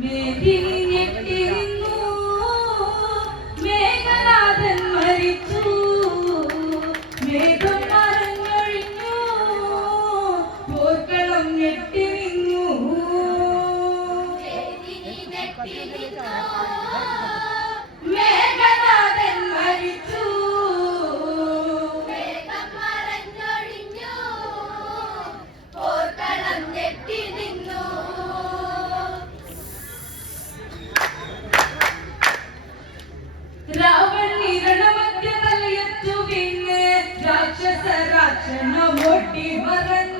മേദിനി લક્ષણ મોટી ભરત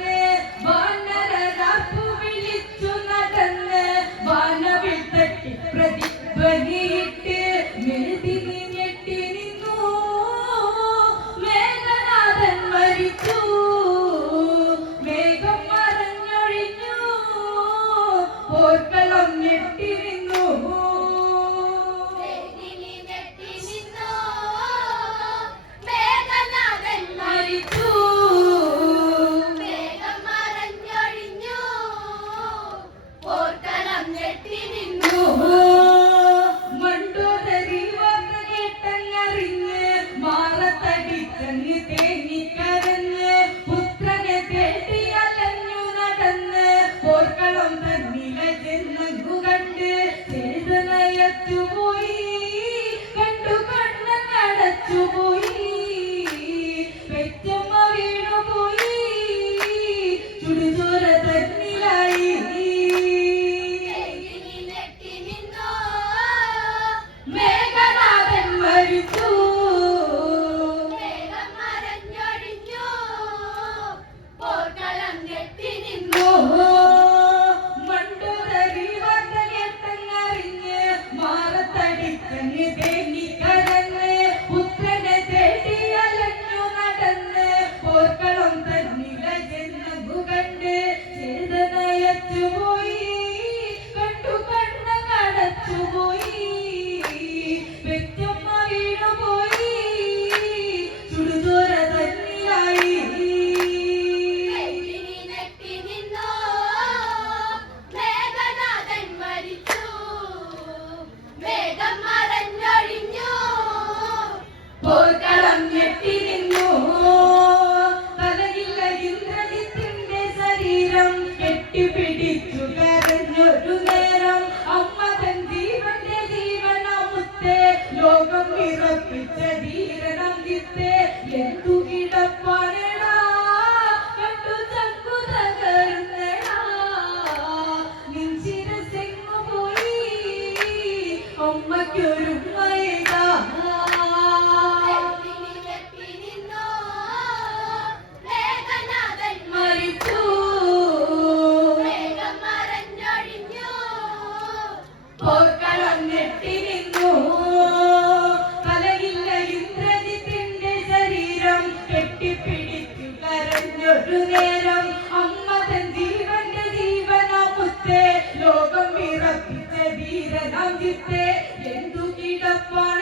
ಗಿರನಾಗಿತ್ತೆ ಎಂದು ಕೀಡಪ್ಪಾಣ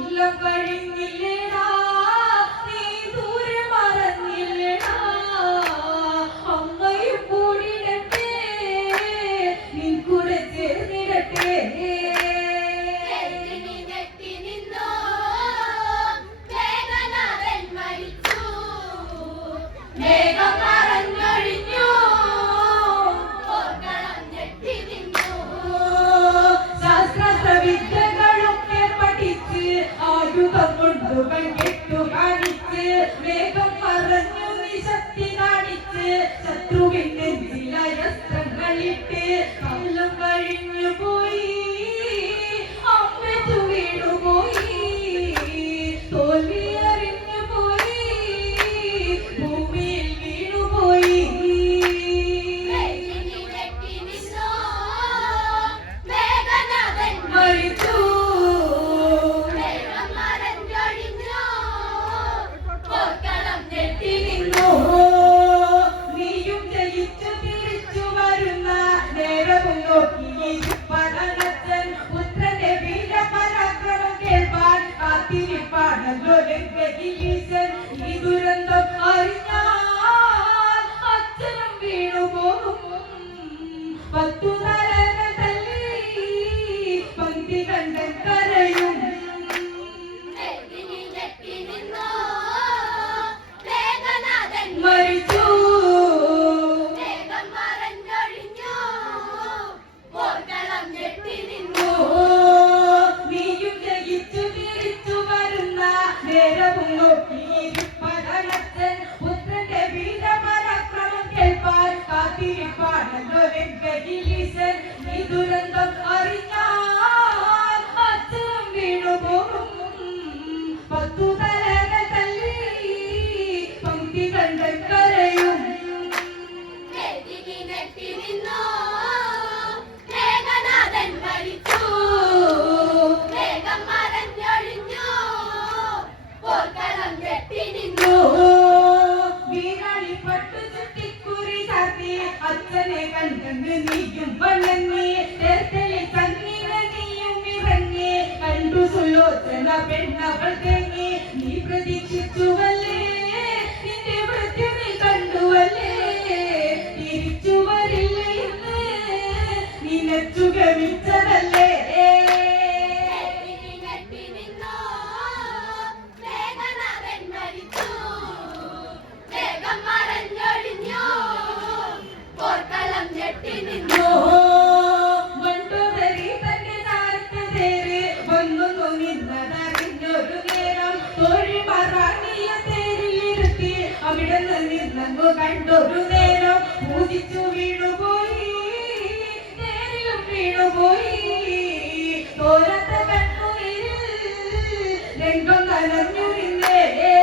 இல்லம் கழிந்த Göbek ve kilisen bir sevgiliysen രംഗു കണ്ടൊരു നേരം പൂജിച്ചു വീണുപോയി. നേരിലും വീണുപോയി. തോരത്ത കണ്ണുയിരിൽ രംഗം നനഞ്ഞു നിന്നേ.